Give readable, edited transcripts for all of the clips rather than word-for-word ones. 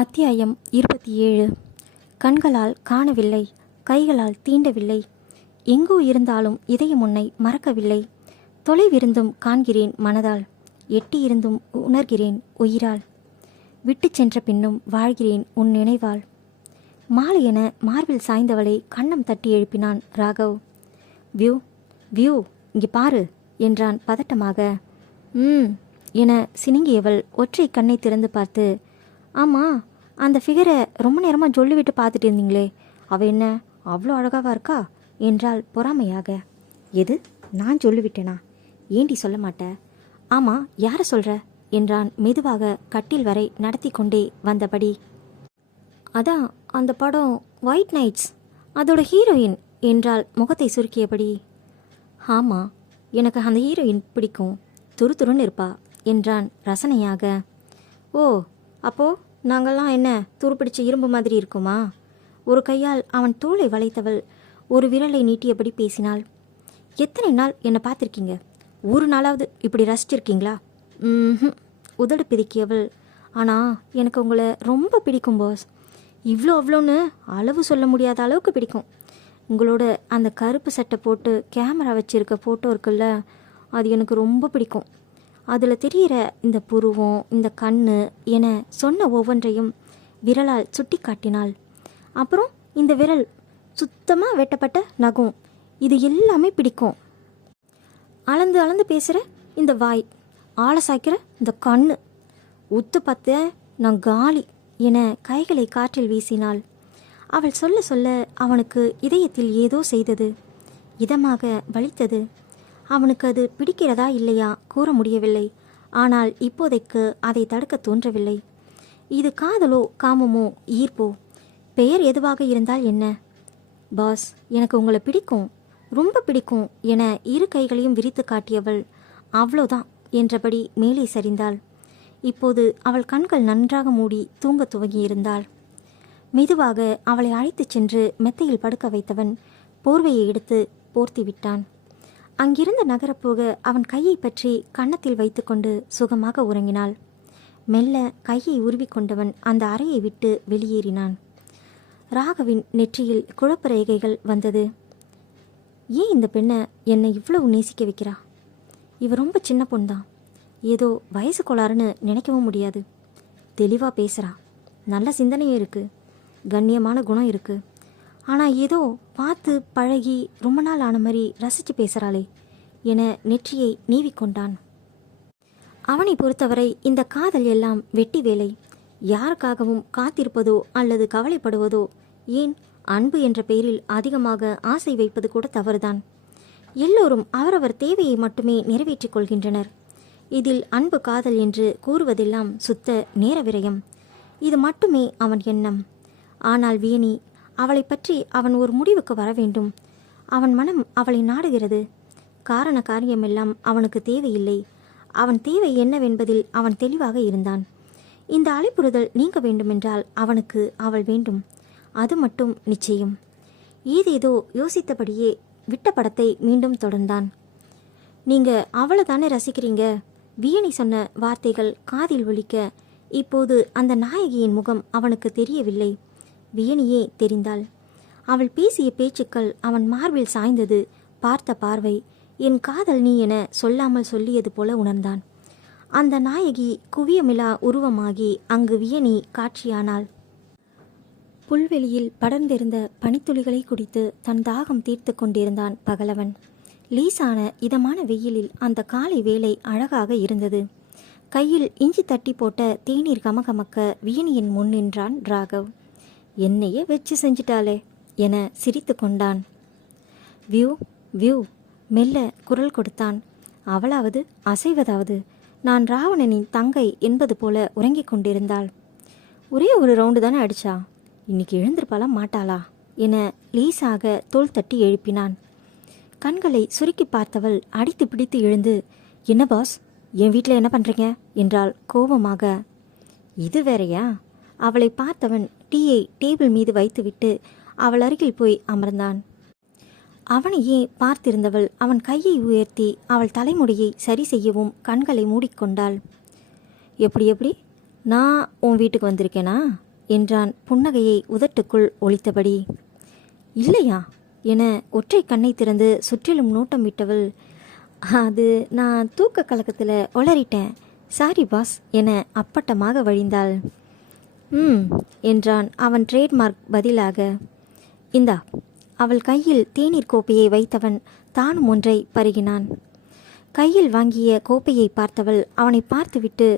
அத்தியாயம் 27. கண்களால் காணவில்லை, கைகளால் தீண்டவில்லை, எங்கோ இருந்தாலும் இதயம் உன்னை மறக்கவில்லை. தொலைவிருந்தும் காண்கிறேன் மனதால், எட்டியிருந்தும் உணர்கிறேன் உயிரால். விட்டு சென்ற பின்னும் வாழ்கிறேன் உன் நினைவால். மாலையென மார்பில் சாய்ந்தவளை கன்னம் தட்டி எழுப்பினான் ராகவ். வியூ வியூ இங்கே பாரு என்றான் பதட்டமாக. என சினுங்கியவள் ஒற்றை கண்ணை திறந்து பார்த்து, ஆமாம், அந்த ஃபிகரை ரொம்ப நேரமாக சொல்லி விட்டு பார்த்துட்டு இருந்தீங்களே, அவள் என்ன அவ்வளோ அழகாவா இருக்கா என்றாள் பொறாமையாக. எது, நான் சொல்லிவிட்டேனா? ஏண்டி சொல்ல மாட்ட? ஆமாம், யாரை சொல்கிற என்றான் மெதுவாக கட்டில் வரை நடத்தி கொண்டே வந்தபடி. அதான் அந்த படம் ஒயிட் நைட்ஸ், அதோட ஹீரோயின் என்றால் முகத்தை சுருக்கியபடி. ஆமாம், எனக்கு அந்த ஹீரோயின் பிடிக்கும், துரு துருன்னு இருப்பா என்றான் ரசனையாக. ஓ, அப்போது நாங்கள்லாம் என்ன துருப்பிடிச்ச இரும்பு மாதிரி இருக்குமா? ஒரு கையால் அவன் தோளை வளைத்தவள் ஒரு விரலை நீட்டியபடி பேசினாள். எத்தனை நாள் என்னை பார்த்துருக்கீங்க? ஒரு நாளாவது இப்படி ரசிச்சிருக்கீங்களா? உதடு பிதுக்கியவள். ஆனால் எனக்கு உங்களை ரொம்ப பிடிக்கும் பாஸ். இவ்வளோ அவ்வளோன்னு அளவு சொல்ல முடியாத அளவுக்கு பிடிக்கும். உங்களோட அந்த கருப்பு சட்டை போட்டு கேமரா வச்சுருக்க ஃபோட்டோ இருக்குல்ல, அது எனக்கு ரொம்ப பிடிக்கும். அதில் தெரிகிற இந்த புருவம், இந்த கண் என சொன்ன ஒவ்வொன்றையும் விரலால் சுட்டி காட்டினாள். அப்புறம் இந்த விரல் சுத்தமாக வெட்டப்பட்ட நகம், இது எல்லாமே பிடிக்கும். அளந்து அளந்து பேசுகிற இந்த வாய், ஆளை சாய்க்கிற இந்த கண், உத்து பார்த்த நான் காலி என கைகளை காற்றில் வீசினாள். அவள் சொல்ல சொல்ல அவனுக்கு இதயத்தில் ஏதோ செய்தது, இதமாக வலித்தது. அவனுக்கு அது பிடிக்கிறதா இல்லையா கூற முடியவில்லை. ஆனால் இப்போதைக்கு அதை தடுக்க தோன்றவில்லை. இது காதலோ காமமோ ஈர்ப்போ, பெயர் எதுவாக இருந்தால் என்ன? பாஸ், எனக்கு உங்களை பிடிக்கும், ரொம்ப பிடிக்கும் என இரு கைகளையும் விரித்து காட்டியவள் அவ்வளோதான் என்றபடி மேலே சரிந்தாள். இப்போது அவள் கண்கள் நன்றாக மூடி தூங்க துவங்கியிருந்தாள். மெதுவாக அவளை அழைத்துச் சென்று மெத்தையில் படுக்க வைத்தவன் போர்வையை எடுத்து போர்த்தி விட்டான். அங்கிருந்து நகரப்போக அவன் கையை பற்றி கன்னத்தில் வைத்துக்கொண்டு சுகமாக உறங்கினாள். மெல்ல கையை உருவிக்கொண்டவன் அந்த அறையை விட்டு வெளியேறினான். ராகவின் நெற்றியில் குழப்ப ரேகைகள் வந்தது. ஏன் இந்த பெண்ணை என்னை இவ்வளவு நேசிக்க வைக்கிறா? இவ ரொம்ப சின்ன பொண்தான், ஏதோ வயசு கோளாறுன்னு நினைக்கவும் முடியாது. தெளிவாக பேசுகிறா, நல்ல சிந்தனையும் இருக்குது, கண்ணியமான குணம் இருக்குது. ஆனால் ஏதோ பார்த்து பழகி ரொம்ப நாள் ஆன மாதிரி ரசித்து பேசுகிறாளே என நெற்றியை நீவிக்கொண்டான். அவனை பொறுத்தவரை இந்த காதல் எல்லாம் வெட்டி வேலை. யாருக்காகவும் காத்திருப்பதோ அல்லது கவலைப்படுவதோ, ஏன் அன்பு என்ற பெயரில் அதிகமாக ஆசை வைப்பது கூட தவறுதான். எல்லோரும் அவரவர் தேவையை மட்டுமே நிறைவேற்றிக் கொள்கின்றனர். இதில் அன்பு காதல் என்று கூறுவதெல்லாம் சுத்த நேர விரயம். இது மட்டுமே அவன் எண்ணம். ஆனால் வியனி, அவளை பற்றி அவன் ஒரு முடிவுக்கு வர வேண்டும். அவன் மனம் அவளை நாடுகிறது. காரண காரியமெல்லாம் அவனுக்கு தேவையில்லை. அவன் தேவை என்னவென்பதில் அவன் தெளிவாக இருந்தான். இந்த அழைப்புறுதல் நீங்க வேண்டுமென்றால் அவனுக்கு அவள் வேண்டும், அது மட்டும் நிச்சயம். ஏதேதோ யோசித்தபடியே விட்ட படத்தை மீண்டும் தொடர்ந்தான். நீங்க அவளை தானே ரசிக்கிறீங்க? வியனி சொன்ன வார்த்தைகள் காதில் ஒலிக்க இப்போது அந்த நாயகியின் முகம் அவனுக்கு தெரியவில்லை, வியனியே தெரிந்தாள். அவள் பேசிய பேச்சுக்கள், அவன் மார்பில் சாய்ந்தது, பார்த்த பார்வை, என் காதல் நீ என சொல்லாமல் சொல்லியது போல உணர்ந்தான். அந்த நாயகி குவியமிலா உருவமாகி அங்கு வியனி காட்சியானாள். புல்வெளியில் படர்ந்திருந்த பனித்துளிகளை குடித்து தன் தாகம் தீர்த்து கொண்டிருந்தான் பகலவன். லேசான இதமான வெயிலில் அந்த காலை வேளை அழகாக இருந்தது. கையில் இஞ்சி தட்டி போட்ட தேநீர் கமகமக்க வியனியின் முன் நின்றான் ராகவ். என்னையே வச்சு செஞ்சிட்டாளே என சிரித்து கொண்டான். வியூ வியூ மெல்ல குரல் கொடுத்தான். அவளாவது அசைவதாவது நான் ராவணனின் தங்கை என்பது போல உறங்கிக் கொண்டிருந்தாள். ஒரே ஒரு ரவுண்டு தானே அடிச்சா, இன்னைக்கு எழுந்திருப்பாளா மாட்டாளா என லேசாக தோள் தட்டி எழுப்பினான். கண்களை சுருக்கி பார்த்தவள் அடித்து பிடித்து எழுந்து, என்ன பாஸ், என் வீட்டில் என்ன பண்ணுறீங்க என்றாள் கோபமாக. இது வேறையா? அவளை பார்த்தவன் டீயை டேபிள் மீது வைத்துவிட்டு அவள் அருகில் போய் அமர்ந்தான். அவனையே பார்த்திருந்தவள் அவன் கையை உயர்த்தி அவள் தலைமுடியை சரி செய்யவும் கண்களை மூடிக்கொண்டாள். எப்படி எப்படி நான் உன் வீட்டுக்கு வந்திருக்கேனா என்றான் புன்னகையை உதட்டுக்குள் ஒலித்தபடி. இல்லையா என ஒற்றை கண்ணை திறந்து சுற்றிலும் நோட்டம் விட்டவள், அது நான் தூக்க கலக்கத்தில் ஒளறிட்டேன், சாரி பாஸ் என அப்பட்டமாக வழிந்தாள். என்றான் அவன் ட்ரேட்மார்க் பதிலாக. இந்தா. அவள் கையில் தேநீர் கோப்பையை வைத்தவன் தானும் ஒன்றை பருகினான். கையில் வாங்கிய கோப்பையை பார்த்தவள் அவனை பார்த்துவிட்டு,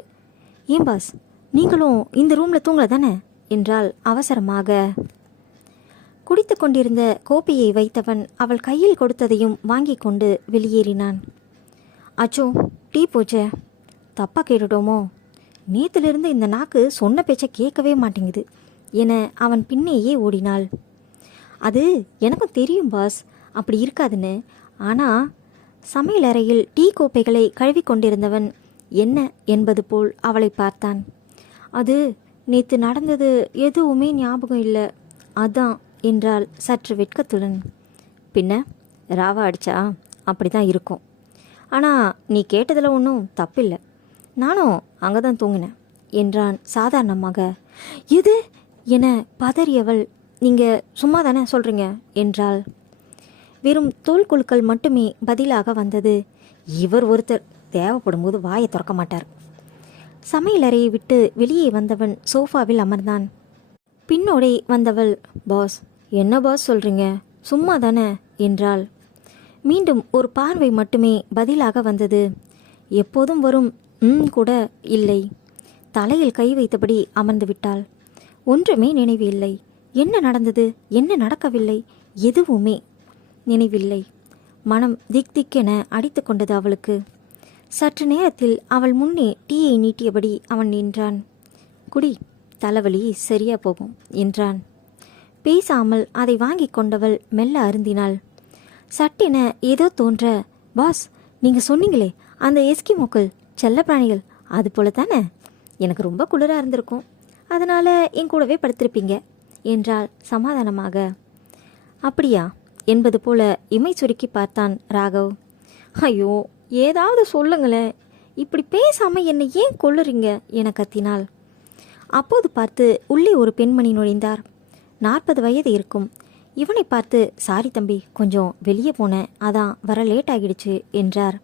ஏன் பாஸ், நீங்களும் இந்த ரூமில் தூங்கல தானே என்றாள் அவசரமாக. குடித்து கொண்டிருந்த கோப்பையை வைத்தவன் அவள் கையில் கொடுத்ததையும் வாங்கி கொண்டு வெளியேறினான். அச்சோ, டீ போச்சே, தப்பாக கேட்டுட்டோமோ, நேத்திலிருந்து இந்த நாக்கு சொன்ன பேச்சை கேட்கவே மாட்டேங்குது என அவன் பின்னேயே ஓடினாள். அது எனக்கும் தெரியும் பாஸ், அப்படி இருக்காதுன்னு. ஆனால் சமையலறையில் டீ கோப்பைகளை கழுவி கொண்டிருந்தவன் என்ன என்பது போல் அவளை பார்த்தான். அது நேற்று நடந்தது எதுவுமே ஞாபகம் இல்லை, அதான் என்றாள் சற்று வெட்கத்துடன். பின்ன ராவா அடிச்சா அப்படி தான் இருக்கும். ஆனால் நீ கேட்டதில் ஒன்றும் தப்பில்லை, நானும் அங்கே தான் தூங்கினேன் என்றான் சாதாரணமாக. எது என பதறியவள், நீங்கள் சும்மா தானே சொல்கிறீங்க என்றாள். வெறும் தோல் குழுக்கள் மட்டுமே பதிலாக வந்தது. இவர் ஒருத்தர் தேவைப்படும் போது வாயை திறக்க மாட்டார். சமையலறையை விட்டு வெளியே வந்தவன் சோஃபாவில் அமர்ந்தான். பின்னோடே வந்தவள், பாஸ் என்ன பாஸ் சொல்கிறீங்க, சும்மா தானே என்றாள். மீண்டும் ஒரு பார்வை மட்டுமே பதிலாக வந்தது. எப்போதும் வரும் கூட இல்லை. தலையில் கை வைத்தபடி அமர்ந்து விட்டாள். ஒன்றுமே நினைவு இல்லை. என்ன நடந்தது, என்ன நடக்கவில்லை, எதுவுமே நினைவில்லை. மனம் திக் திக்கென அடித்து கொண்டது அவளுக்கு. சற்று நேரத்தில் அவள் முன்னே டீயை நீட்டியபடி அவன் நின்றான். குடி, தலைவலி சரியா போகும் என்றான். பேசாமல் அதை வாங்கி கொண்டவள் மெல்ல அருந்தினாள். சட்டென ஏதோ தோன்ற, பாஸ் நீங்கள் சொன்னீங்களே அந்த எஸ்கிமோக்கள் செல்ல பிராணிகள், அது போல தானே, எனக்கு ரொம்ப குளிராக இருந்திருக்கும், அதனால் என் கூடவே படுத்திருப்பீங்க என்றாள் சமாதானமாக. அப்படியா என்பது போல இமை சுருக்கி பார்த்தான் ராகவ். ஐயோ ஏதாவது சொல்லுங்களேன், இப்படி பேசாமல் என்னை ஏன் கொல்லுறீங்க என கத்தினாள். அப்போது பார்த்து உள்ளே ஒரு பெண்மணி நுழைந்தார். 40 வயது இருக்கும். இவனை பார்த்து, சாரி தம்பி, கொஞ்சம் வெளியே போனேன், அதான் வர லேட் ஆகிடுச்சு என்றார்.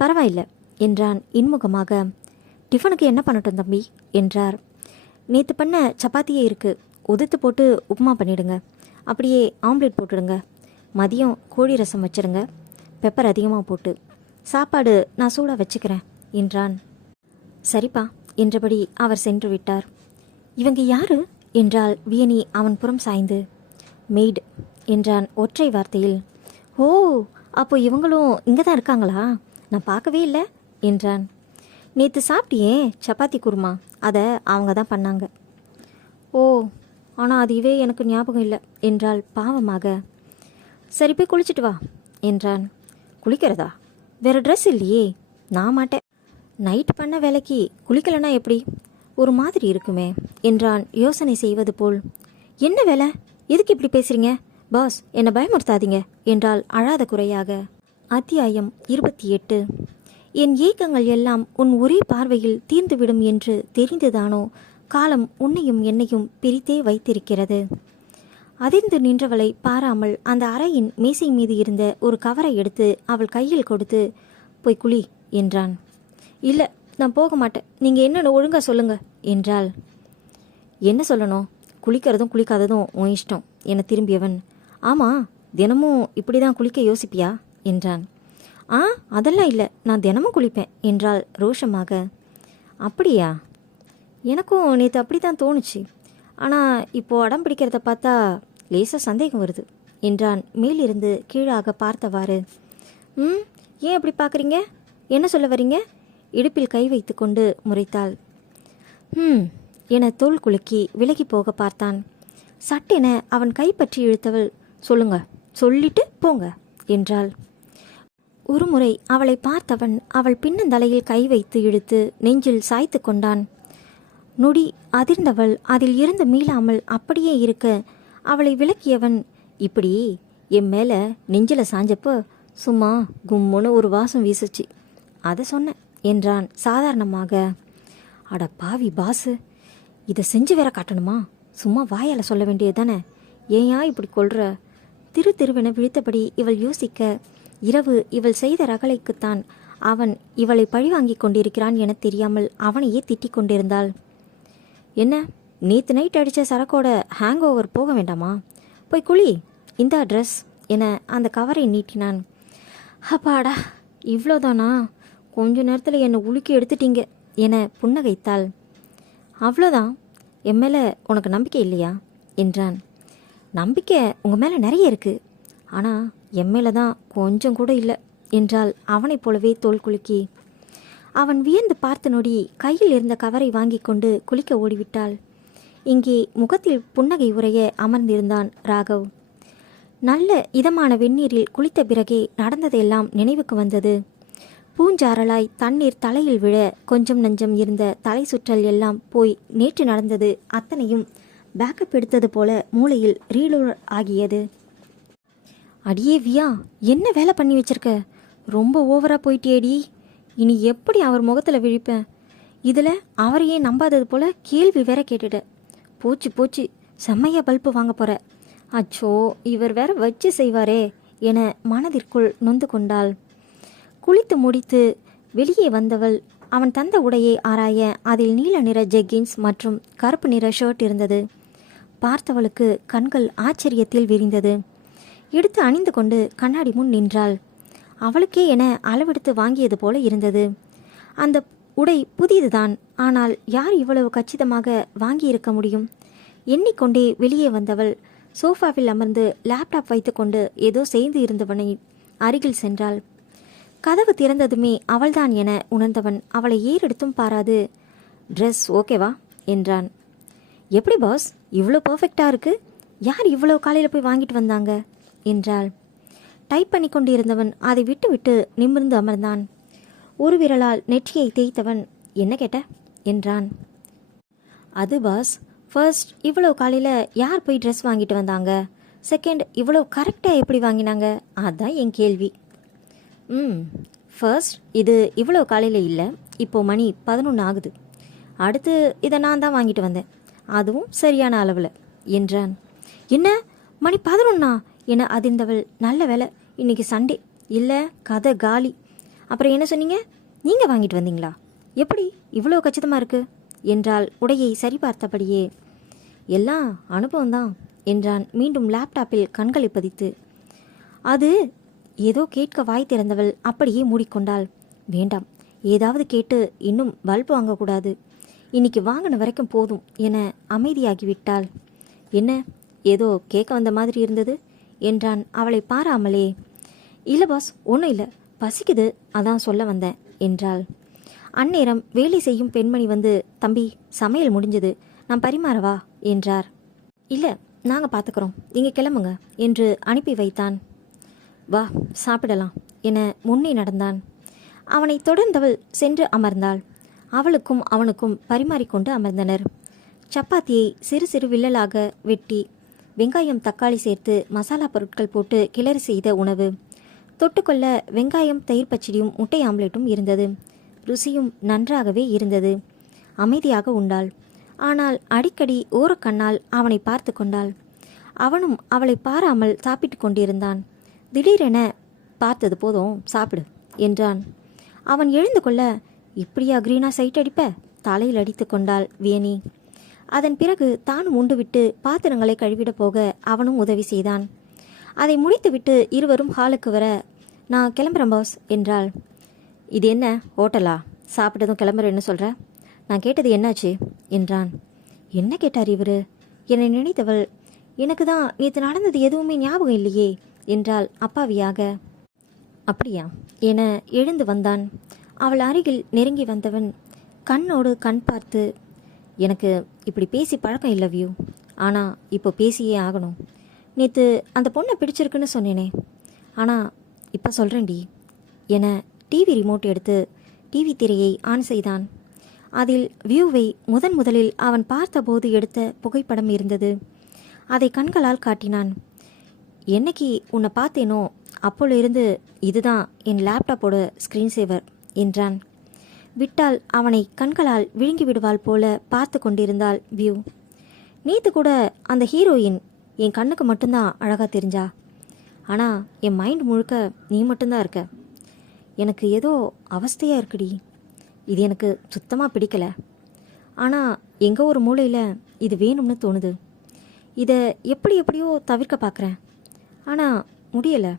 பரவாயில்லை என்றான் இன்முகமாக. டிஃபனுக்கு என்ன பண்ணட்டும் தம்பி என்றார். நேற்று பண்ண சப்பாத்தியே இருக்குது, உதுத்து போட்டு உப்புமா பண்ணிடுங்க, அப்படியே ஆம்லேட் போட்டுடுங்க, மதியம் கோழி ரசம் வச்சுருங்க, பெப்பர் அதிகமாக போட்டு, சாப்பாடு நான் சூடாக வச்சுக்கிறேன் என்றான். சரிப்பா என்றபடி அவர் சென்று விட்டார். இவங்க யாரு என்றாள் வியனி அவன் புறம் சாய்ந்து. மெய்டு என்றான் ஒற்றை வார்த்தையில். ஓ, அப்போ இவங்களும் இங்கே தான் இருக்காங்களா, நான் பார்க்கவே இல்லை என்றான். நேற்று சாப்பிட்டியே சப்பாத்தி குருமா, அதை அவங்க தான் பண்ணாங்க. ஓ, ஆனால் அதுவே எனக்கு ஞாபகம் இல்லை என்றாள் பாவமாக. சரி போய் குளிச்சுட்டு வா என்றான். குளிக்கிறதா, வேறு ட்ரெஸ் இல்லையே. நான் மாட்டேன், நைட் பண்ண வேலைக்கு குளிக்கலைன்னா எப்படி, ஒரு மாதிரி இருக்குமே என்றான் யோசனை செய்வது போல். என்ன வேலை, எதுக்கு இப்படி பேசுறீங்க பாஸ், என்னை பயமுறுத்தாதீங்க என்றால் அழாத குறையாக. அத்தியாயம் 28. என் ஏக்கங்கள் எல்லாம் உன் ஒரே பார்வையில் தீர்ந்துவிடும் என்று தெரிந்துதானோ காலம் உன்னையும் என்னையும் பிரித்தே வைத்திருக்கிறது. அதிர்ந்து நின்றவளை பாராமல் அந்த அறையின் மேசை மீது இருந்த ஒரு கவரை எடுத்து அவள் கையில் கொடுத்து, போய் குளி என்றான். இல்லை, நான் போக மாட்டேன், நீங்கள் என்னென்னு ஒழுங்காக சொல்லுங்க என்றாள். என்ன சொல்லணும், குளிக்கிறதும் குளிக்காததும் உன் இஷ்டம் என திரும்பியவன். ஆமாம், தினமும் இப்படி தான் குளிக்க யோசிப்பியா என்றான். அதெல்லாம் இல்லை, நான் தினமும் குளிப்பேன் என்றாள் ரோஷமாக. அப்படியா, எனக்கும் நேற்று அப்படி தான் தோணுச்சு, ஆனால் இப்போது அடம் பிடிக்கிறத பார்த்தா லேசாக சந்தேகம் வருது என்றான் மேலிருந்து கீழாக பார்த்தவாறு. ஏன் அப்படி பார்க்குறீங்க, என்ன சொல்ல வரீங்க இடுப்பில் கை வைத்து கொண்டு முறைத்தாள். என தோல் குலுக்கி விலகி போக பார்த்தான். சட்டென அவன் கைப்பற்றி இழுத்தவள், சொல்லுங்க, சொல்லிட்டு போங்க என்றாள். ஒருமுறை அவளை பார்த்தவன் அவள் பின்னந்தலையில் கை வைத்து இழுத்து நெஞ்சில் சாய்த்து கொண்டான். நொடி அதிர்ந்தவள் அதில் இருந்து மீளாமல் அப்படியே இருக்க அவளை விலக்கியவன், இப்படி என் மேலே நெஞ்சில் சாஞ்சப்போ சும்மா கும்முன்னு ஒரு வாசம் வீசுச்சு, அதை சொன்னேன் என்றான் சாதாரணமாக. அட பாவி பாசு, இதை செஞ்சு வேற காட்டணுமா? சும்மா வாயால் சொல்ல வேண்டியது தானே. ஏன் இப்படி கொள்ற? திருவென விழித்தபடி இவள் யோசிக்க, இரவு இவள் செய்த ரகளைக்குத்தான் அவன் இவளை பழிவாங்கி கொண்டிருக்கிறான் என தெரியாமல் அவனையே திட்டிக் கொண்டிருந்தாள். என்ன, நேற்று நைட் அடித்த சரக்கோட ஹேங் ஓவர் போக வேண்டாமா? போய் குழி, இந்த ட்ரெஸ் என அந்த கவரை நீட்டினான். அப்பாடா, இவ்வளோதானா? கொஞ்ச நேரத்தில் என்னை உலுக்கி எடுத்துட்டீங்க என புன்னகைத்தாள். அவ்வளோதான், என் மேலே உனக்கு நம்பிக்கை இல்லையா என்றான். நம்பிக்கை உங்கள் மேலே நிறைய இருக்குது, ஆனால் என் மேலே தான் கொஞ்சம் கூட இல்லை என்றால் அவனைப் போலவே தோல் குலுக்கி. அவன் வியந்து பார்த்த நொடி கையில் இருந்த கவரை வாங்கி கொண்டு குளிக்க ஓடிவிட்டாள். இங்கே முகத்தில் புன்னகை உறைய அமர்ந்திருந்தான் ராகவ். நல்ல இதமான வெந்நீரில் குளித்த பிறகே நடந்ததெல்லாம் நினைவுக்கு வந்தது. பூஞ்சாரலாய் தண்ணீர் தலையில் விழ கொஞ்சம் நஞ்சம் இருந்த தலை சுற்றல் எல்லாம் போய் நேற்று நடந்தது அத்தனையும் பேக்கப் எடுத்தது போல மூளையில் ரீலோட் ஆகியது. அடியே வியா, என்ன வேலை பண்ணி வச்சிருக்க? ரொம்ப ஓவராக போயிட்டேடி. இனி எப்படி அவர் முகத்தில் விழிப்பேன்? இதில் அவரையே நம்பாதது போல கேள்வி வேற கேட்டுட. போச்சு, செம்மையா பல்பு வாங்க போற. அச்சோ, இவர் வேற வச்சு செய்வாரே என மனதிற்குள் நொந்து கொண்டாள். குளித்து முடித்து வெளியே வந்தவள் அவன் தந்த உடையை ஆராய அதில் நீல நிற ஜெக்கின்ஸ் மற்றும் கருப்பு நிற ஷர்ட் இருந்தது. பார்த்தவளுக்கு கண்கள் ஆச்சரியத்தில் விரிந்தது. எடுத்து அணிந்து கொண்டு கண்ணாடி முன் நின்றாள். அவளுக்கே என அளவெடுத்து வாங்கியது போல இருந்தது. அந்த உடை புதியதுதான், ஆனால் யார் இவ்வளவு கச்சிதமாக வாங்கியிருக்க முடியும்? எண்ணிக்கொண்டே வெளியே வந்தவள் சோஃபாவில் அமர்ந்து லேப்டாப் வைத்துக்கொண்டு ஏதோ செய்து இருந்தவனை அருகில் சென்றாள். கதவு திறந்ததுமே அவள்தான் என உணர்ந்தவன் அவளை ஏறெடுத்தும் பாராது, ட்ரெஸ் ஓகேவா என்றான். எப்படி பாஸ், இவ்வளோ பர்ஃபெக்டாக இருக்கு? யார் இவ்வளோ காலையில் போய் வாங்கிட்டு வந்தாங்க என்றாள். டைப் பண்ணி கொண்டிருந்தவன் அதை விட்டு விட்டு நிமிர்ந்து அமர்ந்தான். ஒரு விரலால் நெற்றியை தேய்த்தவன், என்ன கேட்ட என்றான். அது பாஸ், ஃபர்ஸ்ட் இவ்வளோ காலையில் யார் போய் ட்ரெஸ் வாங்கிட்டு வந்தாங்க? செகண்ட், இவ்வளோ கரெக்டாக எப்படி வாங்கினாங்க? அதுதான் என் கேள்வி. ஃபர்ஸ்ட், இது இவ்வளோ காலையில் இல்லை, இப்போது மணி 11 ஆகுது. அடுத்து இதை நான் தான் வாங்கிட்டு வந்தேன், அதுவும் சரியான அளவில் என்றான். என்ன, மணி 11 என அதிர்ந்தவள், நல்ல வேலை இன்னைக்கு சண்டே, இல்லை கதை காலி. அப்புறம் என்ன சொன்னீங்க? நீங்கள் வாங்கிட்டு வந்தீங்களா? எப்படி இவ்வளோ கச்சிதமாக இருக்குது என்றால் உடையை சரிபார்த்தபடியே. எல்லாம் அனுபவம்தான் என்றான் மீண்டும் லேப்டாப்பில் கண்களை பதித்து. அது ஏதோ கேட்க வாய் திறந்தவள் அப்படியே மூடிக்கொண்டாள். வேண்டாம், ஏதாவது கேட்டு இன்னும் பல்பு வாங்கக்கூடாது, இன்னைக்கு வாங்கின வரைக்கும் போதும் என அமைதியாகிவிட்டாள். என்ன, ஏதோ கேட்க வந்த மாதிரி இருந்தது என்றான் அவளை பாராமலே. இல்லை பாஸ், ஒன்றும் இல்லை, பசிக்குது, அதான் சொல்ல வந்தேன் என்றாள். அந்நேரம் வேலை செய்யும் பெண்மணி வந்து, தம்பி சமையல் முடிஞ்சது, நான் பரிமாறவா என்றார். இல்லை, நாங்கள் பார்த்துக்கிறோம், நீங்கள் கிளம்புங்க என்று அனுப்பி வைத்தான். வா சாப்பிடலாம் என முன்னே நடந்தான். அவனை தொடர்ந்தவள் சென்று அமர்ந்தாள். அவளுக்கும் அவனுக்கும் பரிமாறிக்கொண்டு அமர்ந்தனர். சப்பாத்தியை சிறு சிறு வில்லலாக வெட்டி வெங்காயம் தக்காளி சேர்த்து மசாலா பொருட்கள் போட்டு கிளறி செய்த உணவு. தொட்டுக்கொள்ள வெங்காயம் தயிர் பச்சடியும் முட்டை ஆம்லேட்டும் இருந்தது. ருசியும் நன்றாகவே இருந்தது. அமைதியாக உண்டாள். ஆனால் அடிக்கடி ஓரக்கண்ணால் அவனை பார்த்து கொண்டாள். அவனும் அவளை பாராமல் சாப்பிட்டு கொண்டிருந்தான். திடீரென, பார்த்தது போதும் சாப்பிடு என்றான். அவன் எழுந்து கொள்ள, இப்படியா கிரீனா சைட் அடிப்ப? தலையில் அடித்து கொண்டாள் வியனி. அதன் பிறகு தானும் உண்டுவிட்டு பாத்திரங்களை கழுவிட போக அவனும் உதவி செய்தான். அதை முடித்துவிட்டு இருவரும் ஹாலுக்கு வர, நான் கிளம்புறேன் பாஸ் என்றாள். இது என்ன ஹோட்டலா? சாப்பிட்டதும் கிளம்புறேன்னு சொல்கிற? நான் கேட்டது என்னாச்சு என்றான். என்ன கேட்டார் இவர்? என்னை நினைத்தவள், எனக்கு தான் நேற்று நடந்தது எதுவுமே ஞாபகம் இல்லையே என்றாள் அப்பாவியாக. அப்படியா என எழுந்து வந்தான். அவள் அருகில் நெருங்கி வந்தவன் கண்ணோடு கண் பார்த்து, எனக்கு இப்படி பேசி பழக்கம் இல்லை வியூ, ஆனால் இப்போ பேசியே ஆகணும். நேற்று அந்த பொண்ணை பிடிச்சிருக்குன்னு சொன்னேனே, ஆனால் இப்போ சொல்கிறேன்டி என டிவி ரிமோட் எடுத்து டிவி திரையை ஆன் செய்தான். அதில் வியூவை முதலில் அவன் பார்த்தபோது எடுத்த புகைப்படம் இருந்தது. அதை கண்களால் காட்டினான். என்னைக்கு உன்னை பார்த்தேனோ அப்போல இருந்து இதுதான் என் லேப்டாப்போட ஸ்க்ரீன் சேவர் என்றான். விட்டால் அவனை கண்களால் விழுங்கி விடுவாள் போல பார்த்து கொண்டிருந்தாள் வியூ. நேற்று கூட அந்த ஹீரோயின் என் கண்ணுக்கு மட்டும்தான் அழகாக தெரிஞ்சா. ஆனால் என் மைண்ட் முழுக்க நீ மட்டும்தான் இருக்க. எனக்கு ஏதோ அவஸ்தையாக இருக்குடி. இது எனக்கு சுத்தமாக பிடிக்கல. ஆனால் எங்கே ஒரு மூலையில் இது வேணும்னு தோணுது. இதை எப்படியோ தவிர்க்க பார்க்குறேன். ஆனால் முடியலை.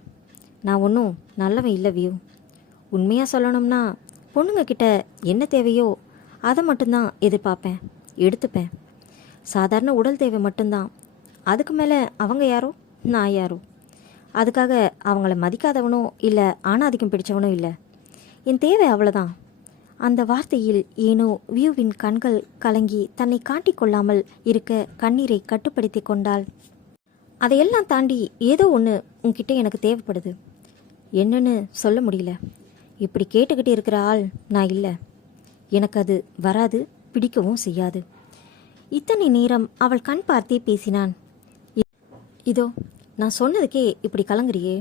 நான் ஒன்றும் நல்லவன் இல்லை வியூ. உண்மையாக சொல்லணும்னா பொண்ணுங்க கிட்ட என்ன தேவையோ அதை மட்டும்தான் எதிர்பார்ப்பேன், எடுத்துப்பேன். சாதாரண உடல் தேவை மட்டும்தான். அதுக்கு மேலே அவங்க யாரோ நான் யாரோ. அதுக்காக அவங்கள மதிக்காதவனோ இல்லை ஆணாதிக்கம் பிடிச்சவனோ இல்லை. என் தேவை அவ்வளோதான். அந்த வார்த்தையில் ஏனோ வியூவின் கண்கள் கலங்கி தன்னை காட்டிக்கொள்ளாமல் இருக்க கண்ணீரை கட்டுப்படுத்தி கொண்டாள். அதையெல்லாம் தாண்டி ஏதோ ஒன்று உன்கிட்ட எனக்கு தேவைப்படுது. என்னன்னு சொல்ல முடியல. இப்படி கேட்டுக்கிட்டு இருக்கிற ஆள் நான் இல்லை. எனக்கு அது வராது, பிடிக்கவும் செய்யாது. இத்தனை நேரம் அவள் கண் பார்த்தே பேசினான். இதோ நான் சொன்னதுக்கே இப்படி கலங்குறியே,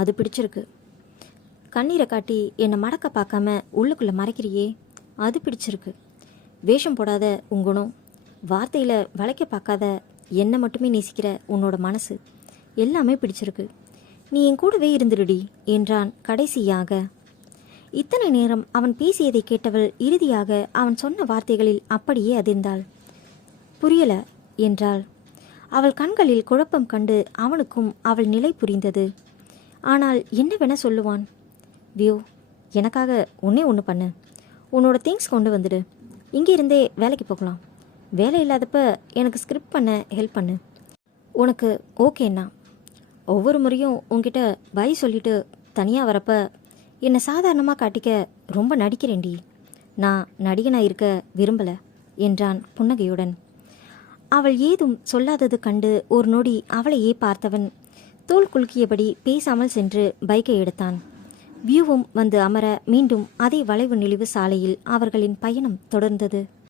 அது பிடிச்சிருக்கு. கண்ணீரை காட்டி என்னை மடக்க பார்க்காம உள்ளுக்குள்ளே மறைக்கிறியே, அது பிடிச்சிருக்கு. வேஷம் போடாத உன் குணம், வார்த்தையில் வளைக்க பார்க்காத என்னை மட்டுமே நேசிக்கிற உன்னோட மனசு, எல்லாமே பிடிச்சிருக்கு. நீ என் கூடவே இருந்துடுடி என்றான் கடைசியாக. இத்தனை நேரம் அவன் பேசியதை கேட்டவள் இறுதியாக அவன் சொன்ன வார்த்தைகளில் அப்படியே அதிர்ந்தாள். புரியல என்றாள். அவள் கண்களில் குழப்பம் கண்டு அவனுக்கும் அவள் நிலை புரிந்தது. ஆனால் என்னவென சொல்லுவான்? வியூ, எனக்காக ஒன்றே ஒன்று பண்ணு. உன்னோட திங்ஸ் கொண்டு வந்துடு. இங்கே இருந்தே வேலைக்கு போகலாம். வேலை இல்லாதப்ப எனக்கு ஸ்கிரிப்ட் பண்ண ஹெல்ப் பண்ணு. உனக்கு ஓகேண்ணா. ஒவ்வொரு முறையும் உன்கிட்ட பை சொல்லிட்டு தனியாக வரப்ப என்னை சாதாரணமாக காட்டிக்க ரொம்ப நடிக்கிறேன்டி. நான் நடிகனாக இருக்க விரும்பலை என்றான் புன்னகையுடன். அவள் ஏதும் சொல்லாதது கண்டு ஒரு நொடி அவளையே பார்த்தவன் தோள் குலுக்கியபடி பேசாமல் சென்று பைக்கை எடுத்தான். வியூவும் வந்து அமர மீண்டும் அதே வளைவு நெளிவு சாலையில் அவர்களின் பயணம் தொடர்ந்தது.